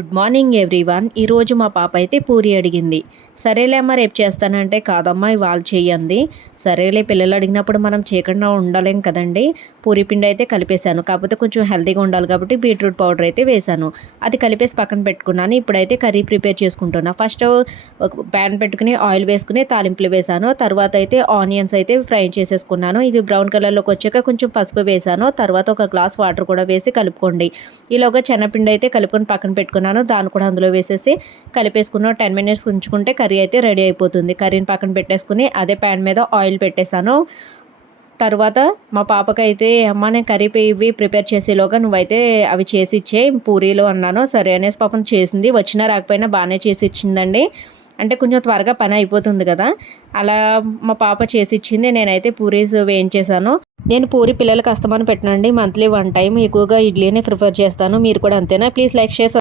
Good morning everyone. ఈరోజు మా పాప అయితే పూరి అడిగింది. సరేలే అమ్మ రేపు చేస్తానంటే, కాదమ్మా ఇవాళ చెయ్యంది. సరేలే పిల్లలు అడిగినప్పుడు మనం చేయకుండా ఉండలేం కదండి. పూరి పిండి అయితే కలిపేశాను, కాకపోతే కొంచెం హెల్తీగా ఉండాలి కాబట్టి బీట్రూట్ పౌడర్ అయితే వేశాను. అది కలిపేసి పక్కన పెట్టుకున్నాను. ఇప్పుడైతే కర్రీ ప్రిపేర్ చేసుకుంటున్నా. ఫస్ట్ ఒక ప్యాన్ పెట్టుకుని ఆయిల్ వేసుకుని తాలింపులు వేశాను. తర్వాత అయితే ఆనియన్స్ అయితే ఫ్రై చేసేసుకున్నాను. ఇది బ్రౌన్ కలర్లోకి వచ్చాక కొంచెం పసుపు వేశాను. తర్వాత ఒక గ్లాస్ వాటర్ కూడా వేసి కలుపుకోండి. ఈలోగా శనగపిండి అయితే కలుపుకొని పక్కన పెట్టుకున్నాను. దాన్ని కూడా అందులో వేసేసి కలిపేసుకున్నాను. 10 మినిట్స్ ఉంచుకుంటే కర్రీ అయితే రెడీ అయిపోతుంది. కర్రీని పక్కన పెట్టేసుకుని అదే ప్యాన్ మీద ఆయిల్ పెట్టేశాను. తర్వాత మా పాపకైతే అమ్మ నేను కర్రీ ఇవి ప్రిపేర్ చేసేలోగా నువ్వైతే అవి చేసి ఇచ్చే పూరీలు అన్నాను. సరే అనేసి పాపం చేసింది. వచ్చినా రాకపోయినా బాగానే చేసి ఇచ్చిందండి. అంటే కొంచెం త్వరగా పని అయిపోతుంది కదా, అలా మా పాప చేసి ఇచ్చింది. నేనైతే పూరీస్ వేయించేసాను. నేను పూరి పిల్లలకి అస్తమానం పెట్టనండి. మంత్లీ 1 టైం ఎక్కువగా ఇడ్లీనే ప్రిఫర్ చేస్తాను. మీరు కూడా అంతేనా? Please like share